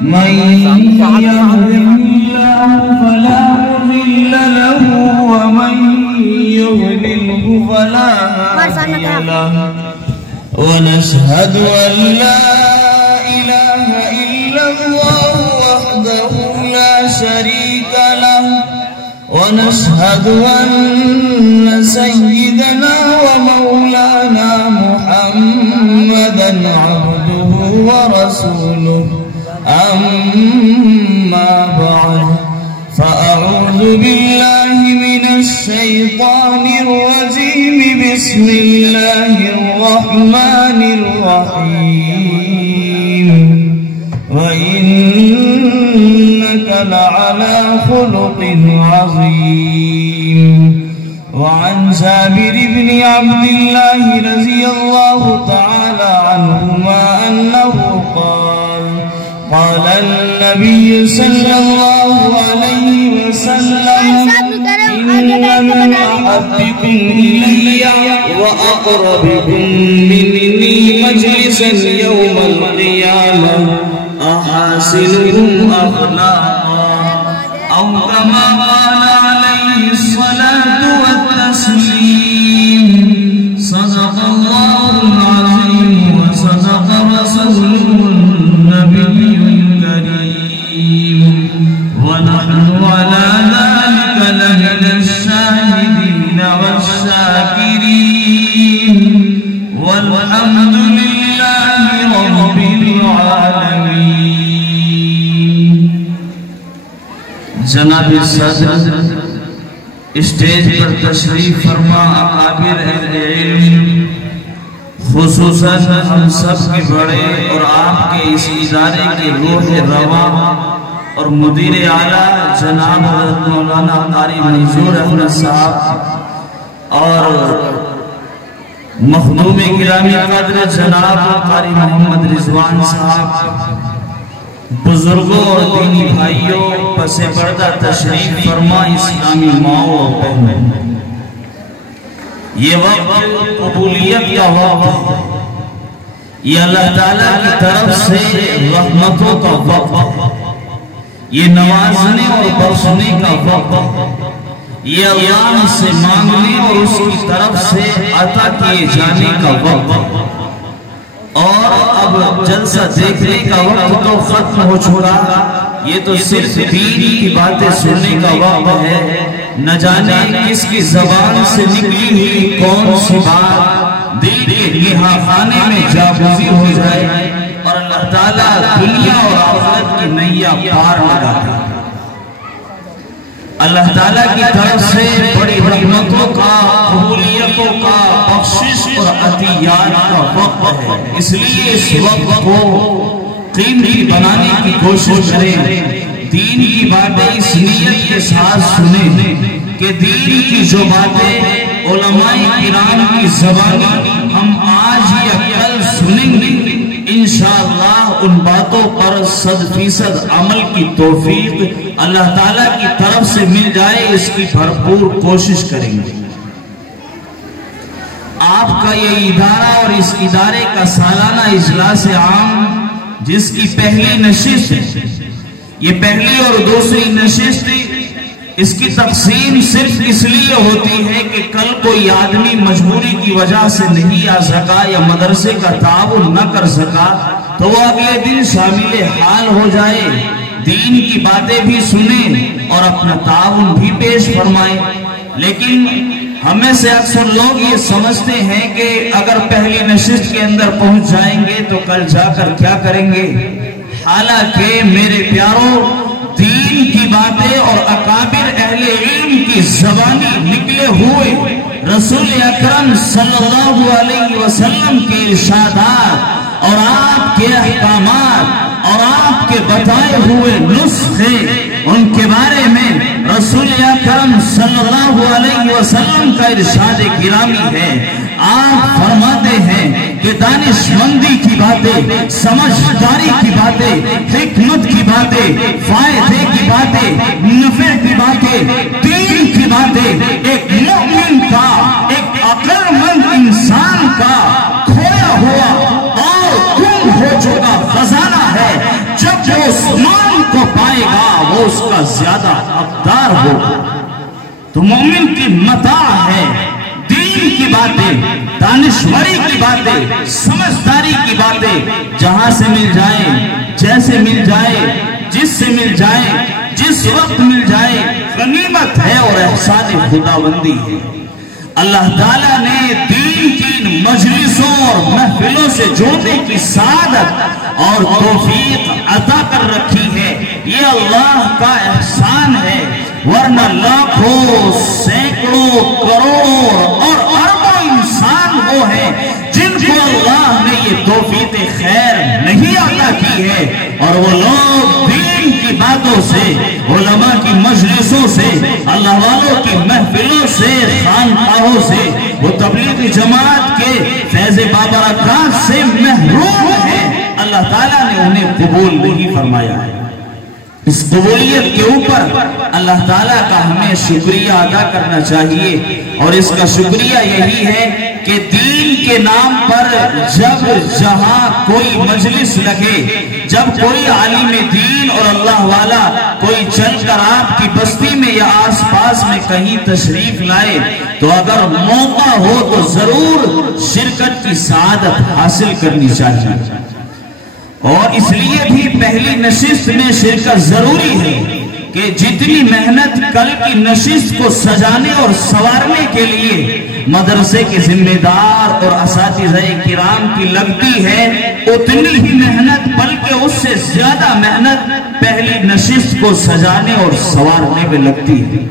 من يهده الله فلا مضل له ومن يضلله فلا هادي له ونشهد أن لا إله إلا الله وحده لا شريك له ونشهد أن سيدنا ومولانا محمدا عبده ورسوله أما بعد فأعوذ بالله من الشيطان الرجيم بسم الله الرحمن الرحيم وإنك لعلى خلق عظيم وعن جابر بن عبد الله رضي الله تعالى عنهما أنه قال النبي صلى الله عليه وسلم إن من أحبكم إلي وأقربكم مني مجلسا يوم القيامة أحاسنهم أخلاقا أو كما قال عليه الصلاة والتسليم صدق الله العظيم وصدق رسوله النبي الكريم ونحن على ذلك لمن الشاهدين والشاكرين والحمد لله رب العالمين. جناب صدر اسٹیج پر تشریف فرما اکابر اہل علم خصوصاً ہم سب کے بڑے اور آپ کے اس ادارے کے روح رواں اور مدیر اعلیٰ جناب حضرت مولانا قاری منظور احمد صاحب اور مخدوم گرامی قدر جناب قاری محمد رضوان صاحب، بزرگوں اور دینی بھائیوں، پس پردہ تشریف فرما اسلامی ماؤں اور بہنوں، یہ وقت قبولیت کا وقت ہے، یہ اللہ تعالیٰ کی طرف سے رحمتوں کا وقت ہے، یہ نوازنے اور بخشنے کا وقت ہے، یہ اللہ سے مانگنے اور اس کی طرف سے عطا کیے جانے کا وقت ہے، اور اب جلسہ دیکھنے کا وقت تو ختم ہو چکا، یہ تو صرف دین کی باتیں سننے کا وقت ہے، نہ جانے کس کی زبان سے نکلی ہوئی کون سی بات دل کے نہا خانے میں جاگزی ہو جائے اور اللہ تعالیٰ دنیا اور آخرت کی نیا پار لگا دے. اللہ تعالیٰ کی طرف سے بڑی رحمتوں کا، قبولیتوں کا، بخشش اور عطیات کا وقت ہے، اس لیے اس وقت کو قیمتی بنانے کی کوشش کریں، دین کی باتیں اس نیت کے ساتھ سنیں کہ دین کی جو باتیں علماء کرام کی زبانی ہم آج یا کل سنیں گے، انشاءاللہ ان باتوں پر 100% عمل کی توفیق اللہ تعالیٰ کی طرف سے مل جائے، اس کی بھرپور کوشش کریں گے. آپ کا یہ ادارہ اور اس ادارے کا سالانہ اجلاس عام جس کی پہلی نشست، یہ پہلی اور دوسری نشست، اس کی تقسیم صرف اس لیے ہوتی ہے کہ کل کوئی آدمی مجبوری کی وجہ سے نہیں آ سکا یا مدرسے کا تعاون نہ کر سکا تو وہ اگلے دن شامل حال ہو جائے، دین کی باتیں بھی سنیں اور اپنا تعاون بھی پیش فرمائیں. لیکن ہمیں سے اکثر لوگ یہ سمجھتے ہیں کہ اگر پہلی نشست کے اندر پہنچ جائیں گے تو کل جا کر کیا کریں گے. حالانکہ میرے پیاروں، دین کی باتیں اور اکابر اہل علم کی زبانی نکلے ہوئے رسول اکرم صلی اللہ علیہ وسلم کے ارشادات اور آپ کے احکامات اور آپ کے بتائے ہوئے نسخے، ان کے بارے میں رسول اکرم صلی اللہ علیہ وسلم کا ارشاد گرامی ہے. آپ فرماتے ہیں کہ دانش مندی کی باتیں، سمجھداری کی باتیں، حکمت کی باتیں، فائدے کی باتیں، نفع کی باتیں، دین کی باتیں ایک مومن کا، ایک عقل مند انسان کا کھویا ہوا اور گم ہو چکا خزانہ ہے. اس کا زیادہ حقدار ہوگا۔ تو مومن کی متاع ہے دین کی باتیں، دانشوری کی باتیں، سمجھداری کی باتیں، جہاں سے مل جائیں، جیسے مل جائے، جس سے مل جائے، جس وقت مل جائے، غنیمت ہے اور احسان خداوندی ہے۔ اللہ تعالیٰ نے دین کی مجلسوں اور محفلوں سے جوڑنے کی سعادت اور توفیق عطا کر رکھی ہے، یہ اللہ کا احسان ہے، ورنہ لاکھوں، سینکڑوں، کروڑوں اور اربوں انسان وہ ہیں جن کو اللہ نے یہ توفیق خیر نہیں عطا کی ہے، اور وہ لوگ دین کی باتوں سے، علماء کی مجلسوں سے، اللہ والوں کی محفلوں سے، خانقاہوں سے، وہ تبلیغی جماعت کے فیض بابرکات سے محروم ہیں۔ اللہ تعالیٰ نے انہیں قبول نہیں فرمایا ہے۔ اس قبولیت کے اوپر اللہ تعالیٰ کا ہمیں شکریہ ادا کرنا چاہیے، اور اس کا شکریہ یہی ہے کہ دین کے نام پر جب جہاں کوئی مجلس لگے، جب کوئی عالم دین اور اللہ والا کوئی چل کر آپ کی بستی میں یا آس پاس میں کہیں تشریف لائے، تو اگر موقع ہو تو ضرور شرکت کی سعادت حاصل کرنی چاہیے، اور اس لیے بھی پہلی نشست میں شرکت ضروری ہے کہ جتنی محنت کل کی نشست کو سجانے اور سنوارنے کے لیے مدرسے کے ذمہ دار اور اساتذہ کرام کی لگتی ہے، اتنی ہی محنت بلکہ اس سے زیادہ محنت پہلی نشست کو سجانے اور سنوارنے میں لگتی ہے۔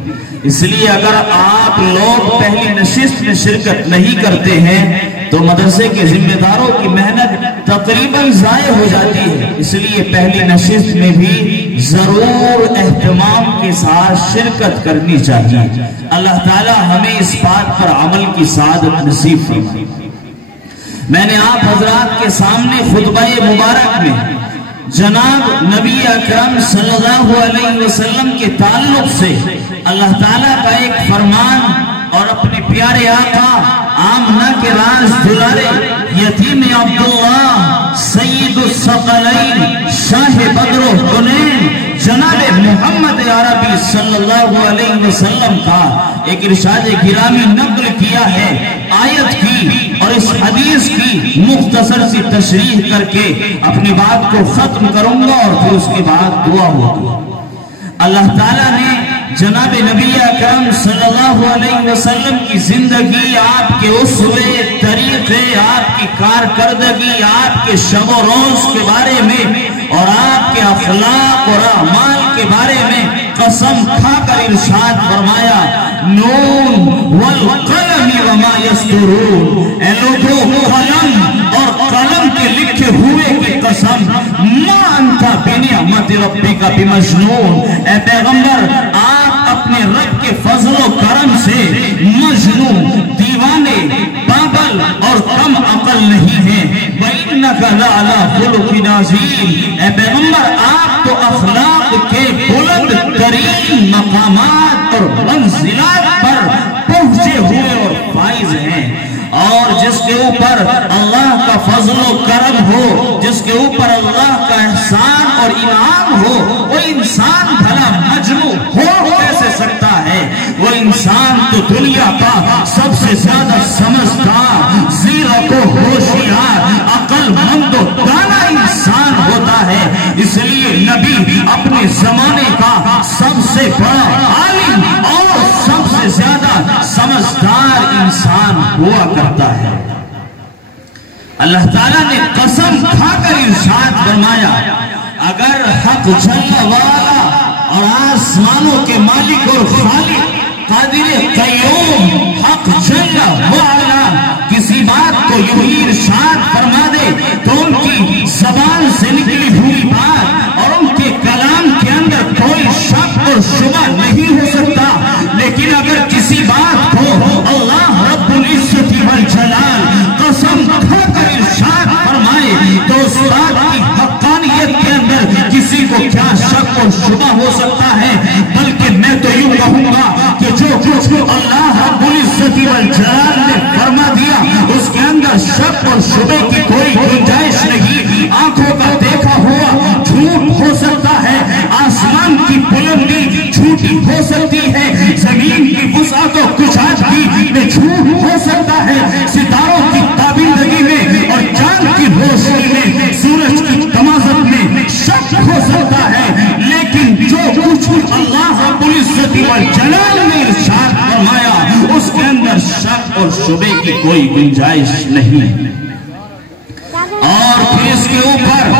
اس لیے اگر آپ لوگ پہلی نشست میں شرکت نہیں کرتے ہیں تو مدرسے کے ذمہ داروں کی محنت تقریباً ضائع ہو جاتی ہے۔ اس لیے پہلی نشست میں بھی ضرور اہتمام کے ساتھ شرکت کرنی چاہیے۔ اللہ تعالی ہمیں اس بات پر عمل کی سعادت نصیب فرمائے۔ میں نے آپ حضرات کے سامنے خطبہ مبارک میں جناب نبی اکرم صلی اللہ علیہ وسلم کے تعلق سے اللہ تعالیٰ کا ایک فرمان اور اپنے پیارے آقا آمنہ کے راز دلارے یتیم عبداللہ سید الثقلین شاہ بدر و حنین جناب محمد عربی صلی اللہ علیہ وسلم کا ایک ارشاد گرامی نقل کیا ہے، آیت کی اور اس حدیث کی مختصر سی تشریح کر کے اپنی بات کو ختم کروں گا، اور پھر اس کے بعد دعا ہوگی۔ اللہ تعالیٰ نے جناب نبی اکرم صلی اللہ علیہ وسلم کی زندگی، آپ کے اسوے، طریقے، آپ کی کارکردگی، آپ کے شب و روز کے بارے میں اور آپ کے اخلاق اور اعمال کے بارے میں قسم کھا کر ارشاد فرمایا، نون والقلم وما یسطرون، اے لوگوں قلم اور قلم کے لکھے ہوئے کی قسم، ما انت بنعمت ربک بمجنون، اے پیغمبر آپ اپنے رب کے فضل و کرم سے مجنون، دیوانے، پاگل اور کم عقل نہیں ہیں۔ وَإِنَّكَ لَعَلَىٰ خُلُقٍ عَظِيمٍ، اے پیغمبر آپ تو اخلاق کے بلند ترین مقامات اور منزلات پر پہنچے ہوئے اور فائز ہیں، اور جس کے اوپر اللہ کا فضل و کرم ہو، جس کے اوپر اللہ کا احسان اور انعام ہو، وہ انسان بھلا مجنون ہو کیسے سکتا ہے؟ وہ انسان تو دنیا کا سب سے زیادہ سمجھدار، زیرک و ہوشیار، عقل مند و دانا انسان ہوتا ہے۔ اس لیے نبی اپنے زمانے کا سب سے بڑا عالم اور سب سے زیادہ سمجھدار انسان ہوا کرتا ہے۔ اللہ تعالیٰ نے قسم کھا کر ارشاد فرمایا، اگر حق جل والا اور آسمانوں کے مالک اور خالق قادر قیوم حق جل والا کسی بات کو یوں ہی ارشاد فرما دے تو ان کی زبان سے نکلی ہوئی بات اور ان کے کلام کے اندر کوئی شک اور شبہ نہیں ہو سکتا، لیکن اگر کسی بات کو اللہ رب العزت والجلال قسم کھا کر ارشاد فرمائے تو اس بات کی حقانیت کے اندر کسی کو کیا شک اور شبہ ہو سکتا ہے؟ بلکہ میں تو یوں کہوں گا کہ جو کچھ اللہ رب العزت والجلال نے فرما دیا اس کے اندر شک اور شبہ کی کوئی گنجائش نہیں۔ زمین کی وسعت و کشادگی میں جھوٹ ہو سکتا ہے، ستاروں کی تابندگی میں اور چاند کی روشنی میں، سورج کی تمازت میں شک ہو سکتا ہے، لیکن جو کچھ اللہ رب العزت والجلال نے ارشاد فرمایا اس کے اندر شک اور شبے کی کوئی گنجائش نہیں۔ اور پھر اس کے اوپر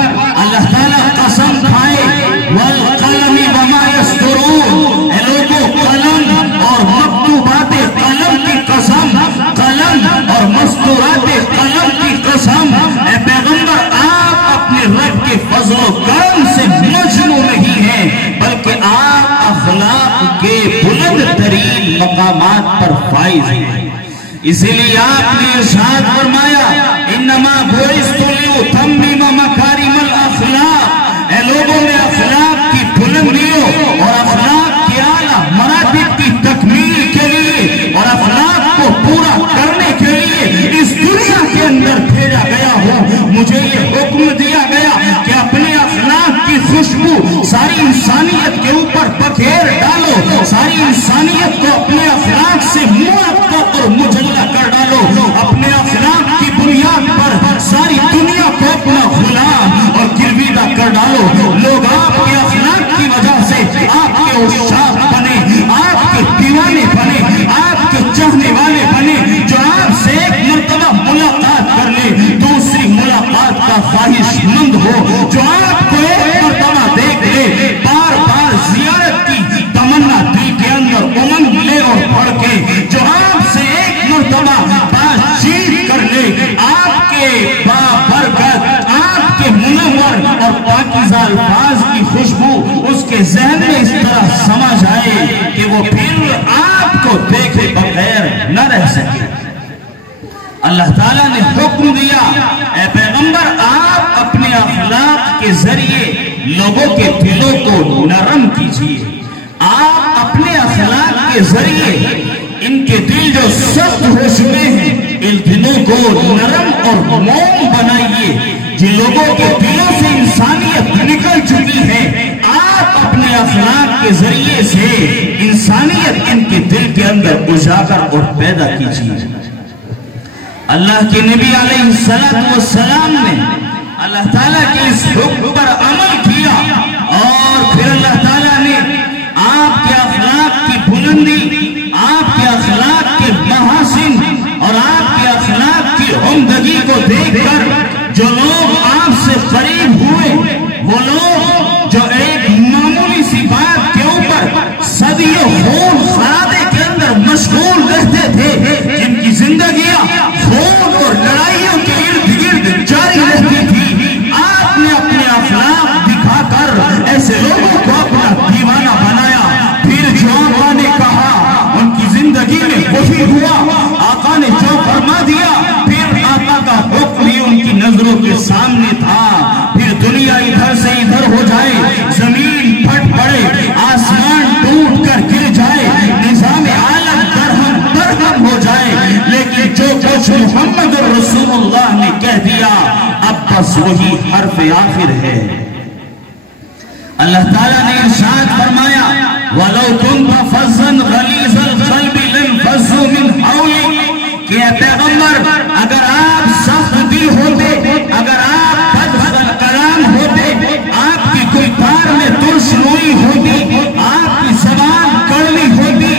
اللہ تعالیٰ قسم کھائے والقلم وما یسطرون، اے لوگوں قلم اور مکتوبات قلم کی قسم، قلم اور مستورات قلم کی قسم، اے پیغمبر آپ اپنے رب کے فضل و کرم سے مجنو نہیں ہیں، بلکہ آپ اخلاق کے بلند ترین مقامات پر فائز ہیں۔ اسی لیے آپ نے ارشاد فرمایا انما بعثت لأتمم مکارم الاخلاق، اے لوگوں میں اخلاق کی بلندیوں اور اخلاق کی اعلیٰ مراتب کی تکمیل کے لیے اور اخلاق کو پورا کرنے کے لیے اس دنیا کے اندر بھیجا گیا ہوں۔ مجھے یہ حکم دیا گیا کہ اپنے اخلاق کی خوشبو ساری انسانیت کے اوپر بکھیر ڈالو، ساری انسانیت کو اپنے اخلاق سے معطر اور مجلہ کر ڈالو، اپنے اخلاق کی بنیاد پر ساری دنیا کو اپنا غلام اور گرویدہ کر ڈالو۔ لوگ آپ کے اخلاق کی وجہ سے آپ کے عشاق بنے، آپ کے دیوانے بنے، آپ کے چاہنے والے بنے، جو آپ سے ایک مرتبہ ملاقات کر لے دوسری ملاقات کا خواہش مند ہو، جو آپ کو ایک مرتبہ دیکھ لے بار بار زیارت کی تمنا دل کے اندر امنگ لے اور پڑھ کے، جو آپ سے ایک مرتبہ بات چیت کر لے، آپ کے بابرکت، آپ کے منور اور پاکیزہ الفاظ کی خوشبو اس کے ذہن میں اس طرح سما جائے کہ وہ پھر آپ کو دیکھے بغیر نہ رہ سکے۔ اللہ تعالیٰ نے حکم دیا اے پیغمبر آپ اپنے اخلاق کے ذریعے لوگوں کے دلوں کو نرم کیجئے، آپ اپنے اخلاق کے ذریعے ان کے دل جو سخت ہو چکے ہیں ان دلوں کو نرم اور موم بنائیے، جن لوگوں کے دلوں سے انسانیت نکل چکی ہے آپ اپنے اخلاق کے ذریعے سے انسانیت ان کے دل کے اندر اجاگر اور پیدا کیجیے۔ اللہ کے نبی علیہ السلام نے اللہ تعالیٰ کے اس حکم پر عمل کیا اور پھر اللہ تعالیٰ نے آپ کے اخلاق کی بلندی، آپ کے اخلاق کے محاسن اور آپ کے اخلاق کی عمدگی کو دیکھ کر جو لوگ آپ سے قریب ہوئے، وہ لوگ جو ایک معمولی سی بات کے اوپر صدیوں خون خرابے کے اندر مشغول رہتے تھے، جن کی زندگیاں خون اور لڑائیوں کے ارد گرد جاری رہتی تھی، آپ نے اپنے اخلاق دکھا کر ایسے لوگوں کو اپنا دیوانہ بنایا۔ پھر جو آقا نے کہا ان کی زندگی میں وہی ہوا، آقا نے جو فرما دیا پھر آقا کا حکم بھی ان کی نظروں کے سامنے تھا۔ پھر دنیا ادھر سے ادھر ہو جائے، زمین پھٹ پڑے، آسمان ٹوٹ کر گر جائے، نظام عالم درہم ہو جائے، لیکن جو کچھ محمد رسول اللہ نے کہہ دیا اب بس وہی حرف آخر ہے۔ اللہ تعالیٰ نے ارشاد فرمایا وَلَوْ كُنْتَ فَظًّا غَلِيظَ الْقَلْبِ لَانفَضُّوا مِنْ حَوْلِكَ، کہ اے پیغمبر اگر آپ سخت دل ہوتے، اگر آپ بد کلام ہوتے، آپ کی کوئی کار میں ترش روئی ہوتی، آپ کی زبان کڑوی ہوتی،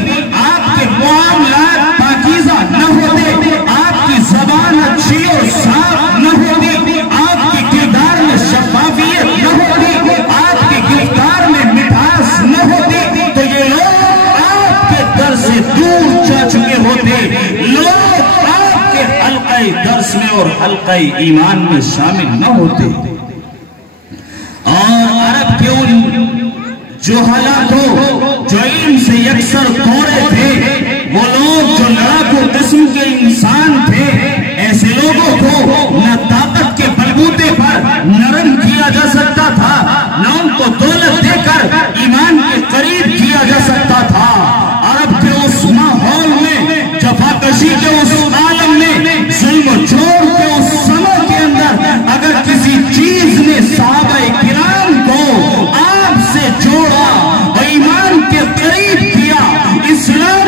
آپ کے معاملات پاکیزہ نہ ہوتے، آپ کی زبان اچھی اور صاف نہ ہوتی، آپ کے کردار میں شفافیت نہ ہوتی، آپ کے کردار میں مٹھاس نہ ہوتی، تو یہ لوگ آپ کے در سے دور جا چکے ہوتے، لوگ آپ کے حلقہ درس میں اور حلقہ ایمان میں شامل نہ ہوتے۔ اور عرب کے ان جوہلا کو جو علم سے یکسر تھوڑے تھے، وہ لوگ جو لڑاکو قسم کے انسان تھے، ایسے لوگوں کو نہ طاقت کے بلبوتے پر نرم کیا جا سکتا تھا، نہ ان کو دولت دے کر ایمان کے قریب کیا جا سکتا تھا۔ عرب کے اس ماحول میں، جفاکشی کے اس عالم میں، ظلم و جور کے اس سماں کے اندر اگر کسی چیز نے صحابہ کرام کو آپ سے جوڑا اور ایمان کے قریب کیا، اسلام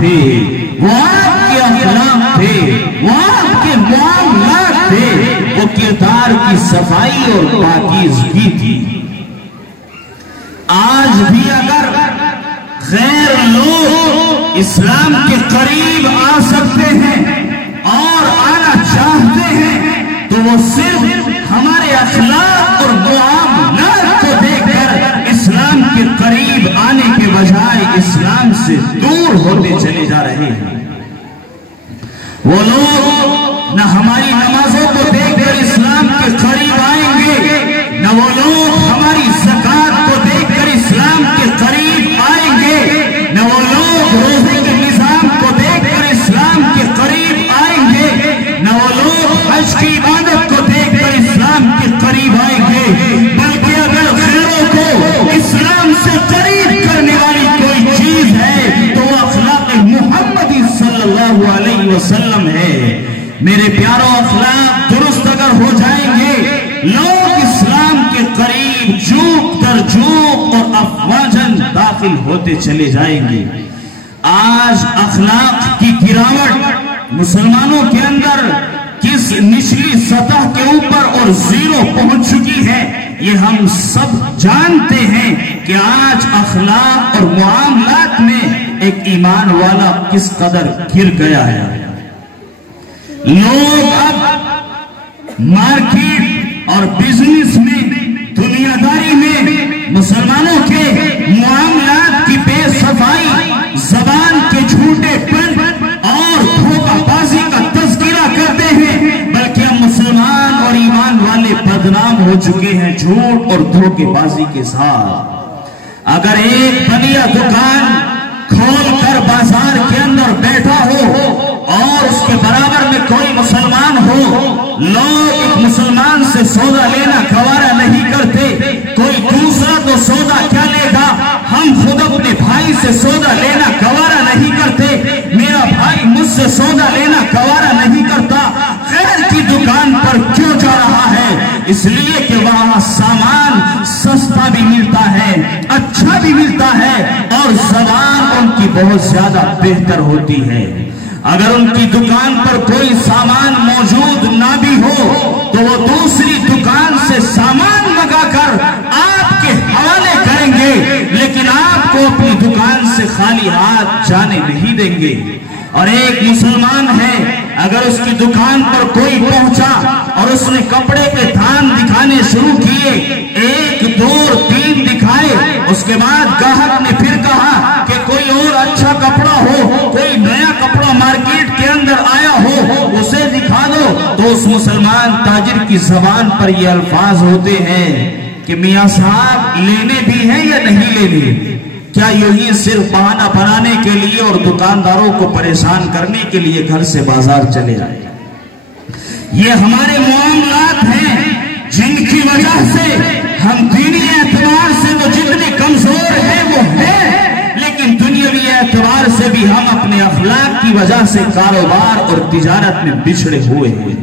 تھے، وہ آپ کے اخلاق تھے، وہ آپ کے معاملات تھے، وہ کردار کی صفائی اور پاکیزگی تھی۔ آج بھی اگر غیر لوگ اسلام کے قریب آ سکتے ہیں اور آنا چاہتے ہیں تو وہ صرف ہمارے اخلاق اور معاملات کو دیکھ کر اسلام کے قریب آنے کے بجائے اسلام سے دور ہوتے چلے جا رہے ہیں۔ وہ لوگ نہ ہماری نمازوں کو دیکھ کر اسلام کے قریب آئیں گے، نہ وہ لوگ ہماری زکات کو دیکھ کر اسلام کے قریب آئیں گے، نہ وہ لوگ روزے کے نظام کو دیکھ کر اسلام کے قریب آئیں گے، نہ وہ لوگ حج کی عبادت کو دیکھ کر اسلام کے قریب آئیں گے، بلکہ اگر غیروں کو اسلام سے قریب کرنے والی کوئی چیز ہے تو وہ اخلاق محمدی صلی اللہ علیہ وسلم ہے۔ میرے پیارو، اخلاق درست اگر ہو جائیں گے، لوگ اسلام کے قریب جھوک در جھوک اور افواجن داخل ہوتے چلے جائیں گے۔ آج اخلاق کی گراوٹ مسلمانوں کے اندر کس نچلی سطح کے اوپر اور زیرو پہنچ چکی ہے یہ ہم سب جانتے ہیں کہ آج اخلاق اور معاملات میں ایک ایمان والا کس قدر گر گیا ہے۔ لوگ اب مارکیٹ اور بزنس میں، دنیا داری میں مسلمانوں کے معاملات کی بے صفائی، زبان کے جھوٹے پن اور دھوکہ بازی کا تذکرہ کرتے ہیں، بلکہ ہم مسلمان اور ایمان والے بدنام ہو چکے ہیں جھوٹ اور دھوکے بازی کے ساتھ۔ اگر ایک بنیا دکان کھول کر بازار کے اندر بیٹھا ہو اور اس کے برابر میں کوئی مسلمان ہو، لوگ ایک مسلمان سے سودا لینا گوارا نہیں کرتے، کوئی دوسرا تو سودا کیا لے گا، ہم خود اپنے بھائی سے سودا لینا گوارا نہیں کرتے، میرا بھائی مجھ سے سودا لینا گوارا نہیں کرتا، غیر کی دکان پر کیوں جا رہا ہے؟ اس لیے کہ وہاں سامان سستا بھی ملتا ہے، اچھا بھی ملتا ہے اور زبان ان کی بہت زیادہ بہتر ہوتی ہے۔ اگر ان کی دکان پر کوئی سامان موجود نہ بھی ہو تو وہ دوسری دکان سے سامان منگا کر آپ کے حوالے کریں گے، لیکن آپ کو اپنی دکان سے خالی ہاتھ جانے نہیں دیں گے۔ اور ایک مسلمان ہے، اگر اس کی دکان پر کوئی پہنچا اور اس نے کپڑے کے تھان دکھانے شروع کیے، 1 2 3 دکھائے، اس کے بعد گاہک نے پھر کہا کہ کوئی اور اچھا کپڑا ہو، کوئی نیا کپڑا مارکیٹ کے اندر آیا ہو، اسے دکھا دو، تو اس مسلمان تاجر کی زبان پر یہ الفاظ ہوتے ہیں کہ میاں صاحب لینے بھی ہیں یا نہیں لینے؟ کیا یہی صرف بہانہ بنانے کے لیے اور دکانداروں کو پریشان کرنے کے لیے گھر سے بازار چلے آئے؟ یہ ہمارے معاملات ہیں جن کی وجہ سے ہم دینی اعتبار سے تو جتنے کمزور ہیں وہ ہیں، لیکن دنیاوی اعتبار سے بھی ہم اپنے اخلاق کی وجہ سے کاروبار اور تجارت میں بچھڑے ہوئے ہیں۔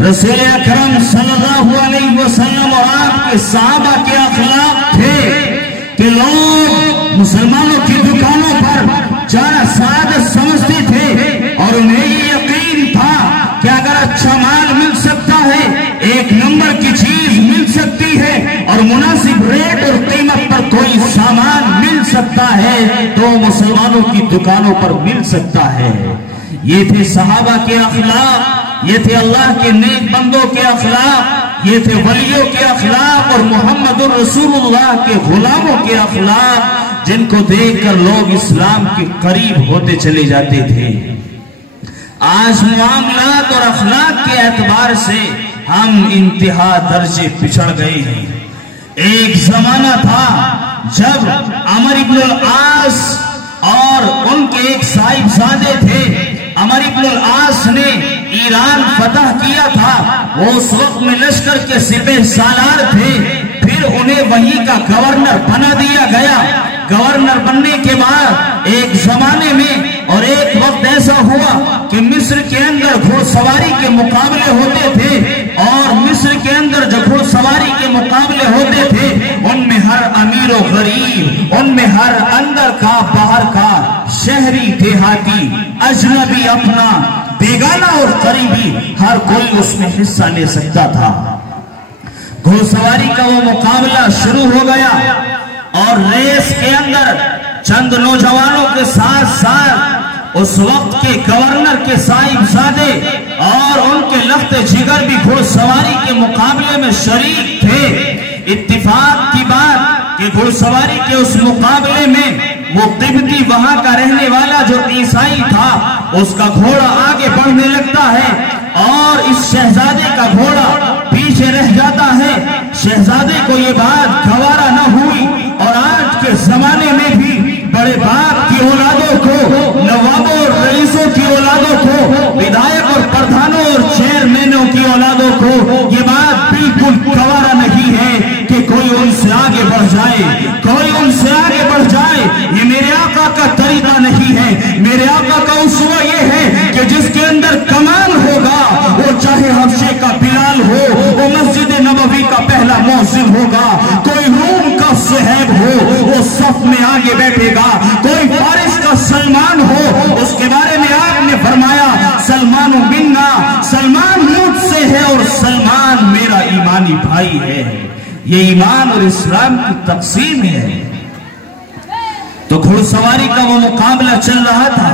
رسول اکرم صلی اللہ علیہ وسلم اور آپ کے صحابہ کے اخلاق تھے کہ لوگ مسلمانوں کی دکانوں پر جانا سعادت سمجھتے تھے اور انہیں یہ یقین تھا کہ اگر اچھا مال مل سکتا ہے، 1 نمبر کی چیز مل سکتی ہے اور مناسب ریٹ اور قیمت پر کوئی سامان مل سکتا ہے تو مسلمانوں کی دکانوں پر مل سکتا ہے۔ یہ تھے صحابہ کے اخلاق، یہ تھے اللہ کے نیک بندوں کے اخلاق، یہ تھے ولیوں کے اخلاق اور محمد الرسول اللہ کے غلاموں کے اخلاق، جن کو دیکھ کر لوگ اسلام کے قریب ہوتے چلے جاتے تھے۔ آج معاملات اور اخلاق کے اعتبار سے ہم انتہا درجے پچھڑ گئے ہیں۔ ایک زمانہ تھا جب عمر بن العاص اور ان کے ایک صاحبزادے تھے، عمر بن العاص نے ایران فتح کیا تھا، وہ اس وقت میں لشکر کے سپہ سالار تھے، پھر انہیں وہیں کا گورنر بنا دیا گیا۔ گورنر بننے کے بعد ایک زمانے میں اور ایک وقت ایسا ہوا کہ مصر کے اندر گھوڑ سواری کے مقابلے ہوتے تھے، اور مصر کے اندر جو گھوڑ سواری کے مقابلے ہوتے تھے ان میں ہر امیر و غریب، ان میں ہر اندر کا باہر کا، شہری دیہاتی، اجنبی اپنا، بیگانہ اور قریبی، ہر کوئی اس میں حصہ لے سکتا تھا۔ گھوڑ سواری کا وہ مقابلہ شروع ہو گیا، اور ریس کے اندر چند نوجوانوں کے ساتھ ساتھ اس وقت کے گورنر کے صاحبزادے اور ان کے لخت جگر بھی گھوڑ سواری کے مقابلے میں شریک تھے۔ اتفاق کی بات کہ گھوڑ سواری کے اس مقابلے میں وہ قبطی وہاں کا رہنے والا جو عیسائی تھا، اس کا گھوڑا آگے بڑھنے لگتا ہے اور اس شہزادے کا گھوڑا پیچھے رہ جاتا ہے۔ شہزادے کو یہ بات گوارا نہ ہوئی، اور آج کے زمانے میں بھی بڑے باپ کی اولادوں کو، نوابوں اور رئیسوں کی اولادوں کو، ودھایک اور پردھانوں اور چیئرمینوں کی اولادوں کو یہ بات بالکل گوارا نہیں ہے کہ کوئی ان سے آگے بڑھ جائے، کوئی ان سے آگے بڑھ جائے۔ یہ میرے آقا کا طریقہ نہیں ہے۔ میرے آقا کا اسوہ یہ ہے کہ جس کے اندر کمال ہوگا، وہ چاہے حبشے کا بلال ہو، وہ مسجد نبوی کا پہلا مؤذن ہوگا، کوئی روم کا صہیب ہو وہ صف میں آگے بیٹھے گا، کوئی فارس کا سلمان ہو، اس کے بارے میں آپ نے فرمایا سلمان منا، سلمان مجھ سے ہے اور سلمان میرا ایمانی بھائی ہے۔ یہ ایمان اور اسلام کی تقسیم ہے۔ تو گھوڑ سواری کا وہ مقابلہ چل رہا تھا،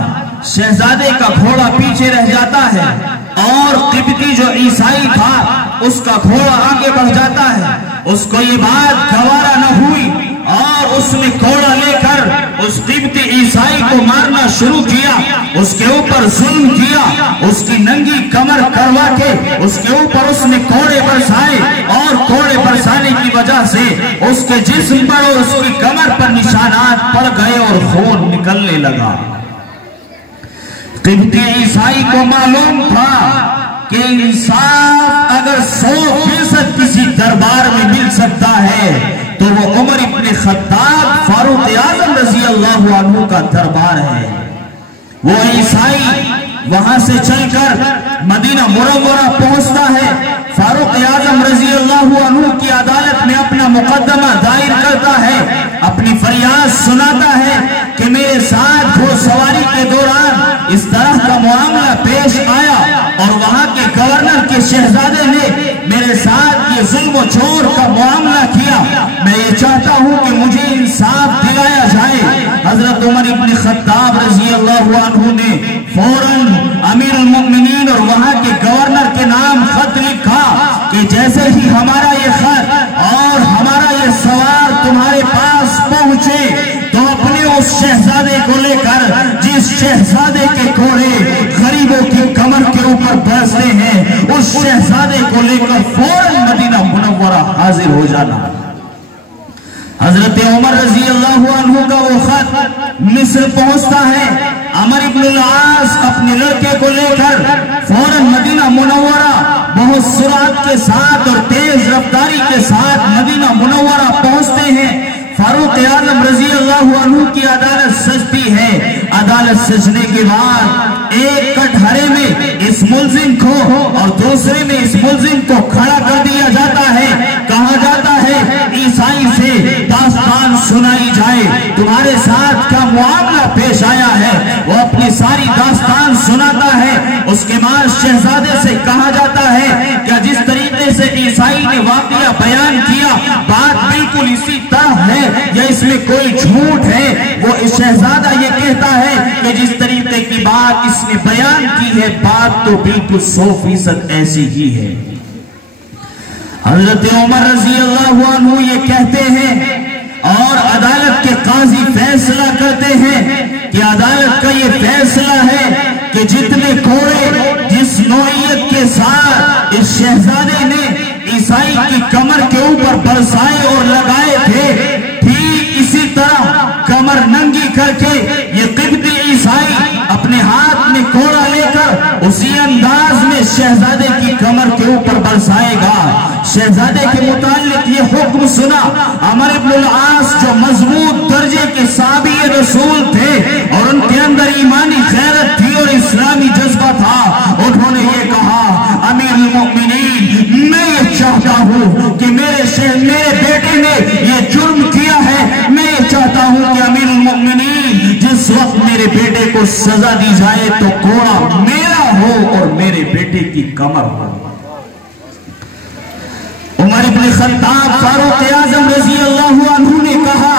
شہزادے کا گھوڑا پیچھے رہ جاتا ہے، اور قبطی جو عیسائی تھا اس کا گھوڑا آگے بڑھ جاتا ہے۔ اس کو یہ بات گوارا نہ ہوئی، اور اس نے گھوڑا لے کر اس قبطی عیسائی کو مارنا شروع کیا، اس کے اوپر ظلم کیا، اس کی ننگی کمر کروا کے اس کے اوپر اس نے کوڑے برسائے، اور کوڑے برسانے کی وجہ سے اس کے جسم پر اور اس کی کمر پر نشانات پڑ گئے اور خون نکلنے لگا۔ قبطی عیسائی کو معلوم تھا کہ انصاف اگر 100% کسی دربار میں مل سکتا ہے تو وہ عمر ابن خطاب فاروق اعظم رضی اللہ عنہ کا دربار ہے۔ وہ عیسائی وہاں سے چل کر مدینہ منورہ پہنچتا ہے، فاروق اعظم رضی اللہ عنہ کی عدالت میں اپنا مقدمہ دائر کرتا ہے، اپنی فریاد سناتا ہے کہ میرے ساتھ گھوڑ سواری کے دوران اس طرح کا معاملہ پیش آیا، اور وہاں کے گورنر کے شہزادے نے میرے ساتھ یہ ظلم و جور کا معاملہ کیا، میں یہ چاہتا ہوں کہ مجھے انصاف دلایا جائے۔ حضرت عمر ابن خطاب رضی اللہ عنہ نے فوراً امیر المؤمنین اور وہاں کے گورنر کے نام خط لکھا کہ جیسے ہی ہمارا یہ خط اور ہمارا یہ سوار تمہارے پاس پہنچے تو اپنے اس شہزادے کو لے کر جس شہزادے کے گھوڑے غریبوں کی کمر کے اوپر برستے ہیں، اس شہزادے کو لے کر فوراً مدینہ منورہ حاضر ہو جانا۔ حضرت عمر رضی اللہ عنہ کا وہ خط مصر پہنچتا ہے، عمر ابن العاص اپنے لڑکے کو لے کر فوراً مدینہ منورہ بہت سرعت کے ساتھ اور تیز رفتاری کے ساتھ مدینہ منورہ پہنچتے ہیں۔ فاروق اعظم رضی اللہ عنہ کی عدالت سجتی ہے۔ عدالت سجنے کے بعد ایک کٹہرے میں اس ملزم کو اور دوسرے میں اس ملزم کو کھڑا کر دیا جاتا ہے، کہا جاتا ہے عیسائی سے داستان سنائی جائے، تمہارے ساتھ کیا معاملہ پیش آیا ہے۔ وہ اپنی ساری داستان سناتا ہے۔ اس کے بعد شہزادے سے کہا جاتا ہے کہ جس طریقے سے عیسائی نے واقعہ بیان کیا بات بالکل اسی طرح ہے یا اس میں کوئی جھوٹ ہے؟ وہ شہزادہ یہ کہتا ہے کہ جس طریقے کی بات اس نے بیان کی ہے بات تو بالکل 100% ایسی ہی ہے۔ حضرت عمر رضی اللہ عنہ یہ کہتے ہیں اور عدالت کے قاضی فیصلہ کرتے ہیں کہ عدالت کا یہ فیصلہ ہے کہ جتنے کوڑے جس نوعیت کے ساتھ اس شہزادے نے عیسائی کی کمر کے اوپر برسائے اور لگائے تھے، ٹھیک اسی طرح کمر ننگی کر کے یہ قبطی عیسائی اپنے ہاتھ میں کوڑا لے کر اسی انداز میں شہزادے کی کمر کے اوپر برسائے گا۔ شہزادے کے متعلق یہ حکم سنا، عمر ابن العاص جو مضبوط درجے کے صحابی رسول تھے اور ان کے اندر ایمانی غیرت تھی اور اسلامی سزا دی جائے تو کوڑا میرا ہو اور میرے بیٹے کی کمر ہو۔ عمر بن خطاب فاروق اعظم رضی اللہ عنہ نے کہا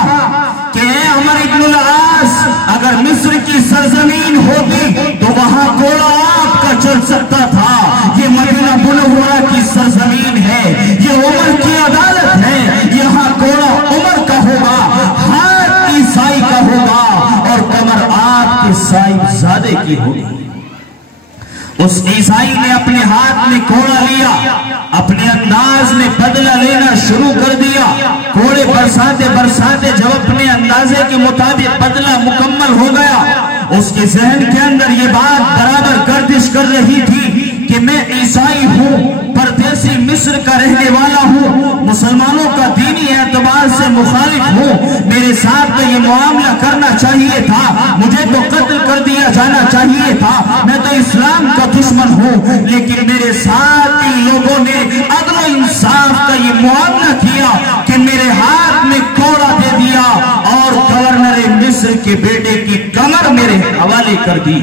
کہ اے عمر بن العاص، اگر مصر کی سرزمین ہوتی تو وہاں کوڑا آپ کا چل سکتا تھا۔ یہ مدینہ منورہ کی سرزمین ہے، یہ عمر کی عدالت ہے، یہاں کوڑا عمر کا ہوگا، ہاتھ عیسائی کا ہوگا اور کمر آپ کے صاحبزادے کی ہوگی۔ اس عیسائی نے اپنے ہاتھ میں کوڑا لیا، اپنے انداز میں بدلہ لینا شروع کر دیا۔ کوڑے برساتے برساتے جب اپنے اندازے کے مطابق بدلہ مکمل ہو گیا، اس کے ذہن کے اندر یہ بات برابر گردش کر رہی تھی کہ میں عیسائی ہوں، پردیسی مصر کا رہنے والا ہوں، مسلمانوں کا دینی اعتبار سے مخالف ہوں، میرے ساتھ تو یہ معاملہ کرنا چاہیے تھا، مجھے تو قتل کر دیا جانا چاہیے تھا، میں تو اسلام کا دشمن ہوں، لیکن میرے ساتھ ان لوگوں نے عدل و انصاف کا یہ معاملہ کیا کہ میرے ہاتھ میں کوڑا دے دیا اور گورنر مصر کے بیٹے کی کمر میرے حوالے کر دی۔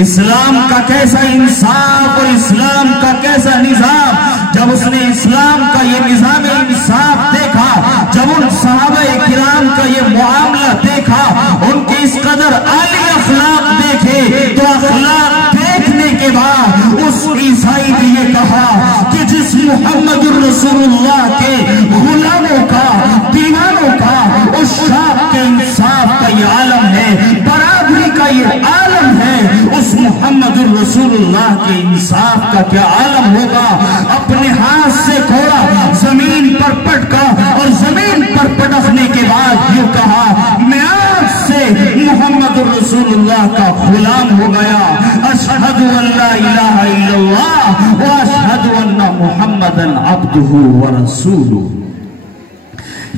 اسلام کا کیسا انصاف اور اسلام کا کیسا نظام! جب اس نے اسلام کا یہ نظام انصاف دیکھا، جب ان صحابہ کرام کا یہ معاملہ دیکھا، ان کے اس قدر عالی اخلاق دیکھے، تو اخلاق دیکھنے کے بعد اس عیسائی نے یہ کہا کہ جس محمد الرسول اللہ کے غلاموں کا، دیوانوں کا، اس شاپ کے انصاف کا یہ عالم ہے، برابری کا یہ عالم ہے، اس محمد الرسول اللہ کے انصاف کا کیا عالم ہوگا۔ اپنے ہاتھ سے کوڑا زمین پر پٹکا اور زمین پر پٹکنے کے بعد یوں کہا، میں آج سے محمد الرسول اللہ کا غلام ہو گیا، اشہد ان لا الہ الا اللہ و اشہد ان محمدن عبدہ و رسولہ۔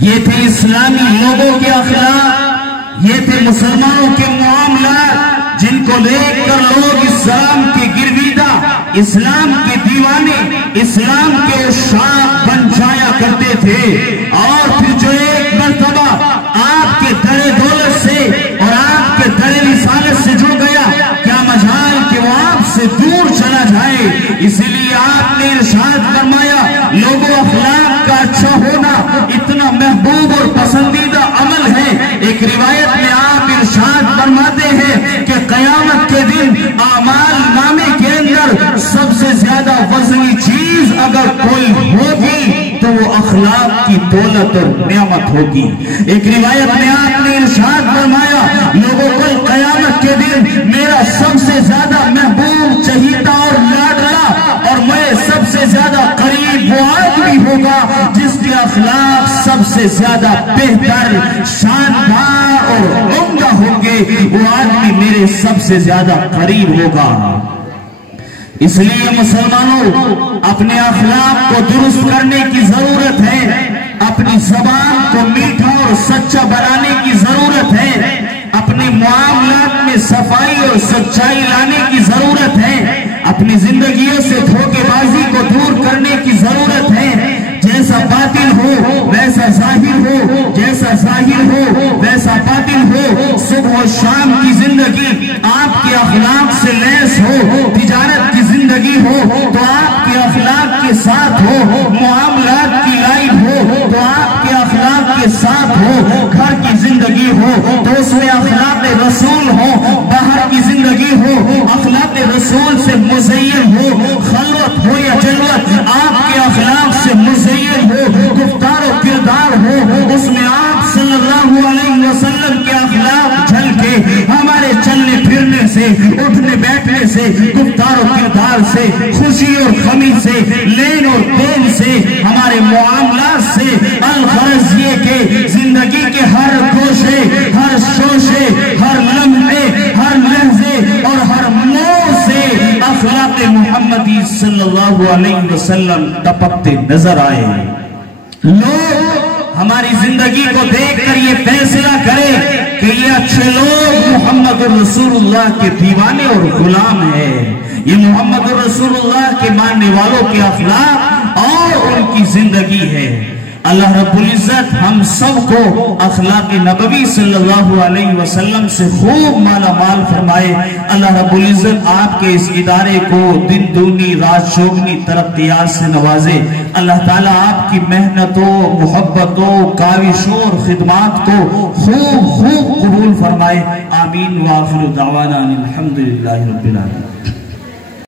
یہ تھے اسلامی لوگوں کے اخلاق، یہ تھے مسلمانوں کے معاملات جن کو دیکھ کر لوگ اسلام کے گرویدہ، اسلام کے دیوانے، اسلام کے عشاق بن جایا کرتے تھے۔ اور پھر جو ایک مرتبہ آپ کے در دولت سے اور آپ کے در رسالت سے جڑ گیا، کیا مجال کہ وہ آپ سے دور چلا جائے۔ اسی لیے آپ نے ارشاد فرمایا، لوگوں اخلاق کا اچھا ہونا اتنا محبوب اور پسندیدہ عمل ہے۔ ایک روایت میں آپ ارشاد فرماتے ہیں کہ قیامت کے دن اعمال نامے کے اندر سب سے زیادہ وزنی چیز اگر کوئی ہوگی تو وہ اخلاق کی دولت اور نعمت ہوگی۔ ایک روایت میں آپ نے ارشاد فرمایا، لوگوں کو قیامت کے دن میرا سب سے زیادہ محبوب، چہیتا اور لاڈلا اور میں سب سے زیادہ قریب وہ آدمی ہوگا جس کے اخلاق سب سے زیادہ بہتر، شاندار اور عمدہ ہوں گے، وہ آدمی میرے سب سے زیادہ قریب ہوگا۔ اس لیے مسلمانوں، اپنے اخلاق کو درست کرنے کی ضرورت ہے، اپنی زبان کو میٹھا اور سچا بنانے کی ضرورت ہے، اپنے معاملات میں صفائی اور سچائی لانے کی ضرورت ہے، اپنی زندگیوں سے دھوکے بازی کو دور کرنے کی ضرورت ہے۔ جیسا باطن ہو ویسا ظاہر ہو، جیسا ظاہر ہو ویسا باطن ہو۔ صبح و شام کی زندگی آپ کے اخلاق سے لیس ہو، تجارت کی زندگی ہو تو آپ کے اخلاق کے ساتھ ہو، معاملات کی لائن ہو تو آپ کے اخلاق کے ساتھ ہو، گھر کی زندگی ہو تو اس میں اخلاق رسول ہو، باہر کی زندگی ہو اخلاق رسول سے مزین ہو، خلوت ہو یا جلوت آپ کے اخلاق سے مزین ہو، گفتار و کردار ہو اس میں آپ صلی اللہ علیہ وسلم کے اخلاق جھل کے ہمارے چلنے پھرنے سے، اٹھنے بیٹھنے سے، گفتار و کردار سے، خوشی اور غمی سے، لین اور دین سے، ہمارے معاملات سے، الغرض یہ کہ زندگی کے ہر گوشے، ہر شوشے، ہر لمحے، ہر لحظے اور ہر موڑ سے اخلاق محمدی صلی اللہ علیہ وسلم ٹپکتے نظر آئے۔ لوگ ہماری زندگی کو دیکھ کر یہ فیصلہ کرے کہ یہ اچھے لوگ محمد الرسول اللہ کے دیوانے اور غلام ہیں، یہ محمد الرسول اللہ کے ماننے والوں کے اخلاق اور ان کی زندگی ہے۔ اللہ رب العزت ہم سب کو اخلاق نبوی صلی اللہ علیہ وسلم سے خوب مالا مال فرمائے۔ اللہ رب العزت آپ کے اس ادارے کو دن دونی رات چوگنی ترقیات سے نوازے۔ اللہ تعالیٰ آپ کی محنتوں، محبتوں، کاوشوں اور خدمات کو خوب خوب قبول فرمائے۔ آمین وآخر دعوانا الحمدللہ رب العالمین۔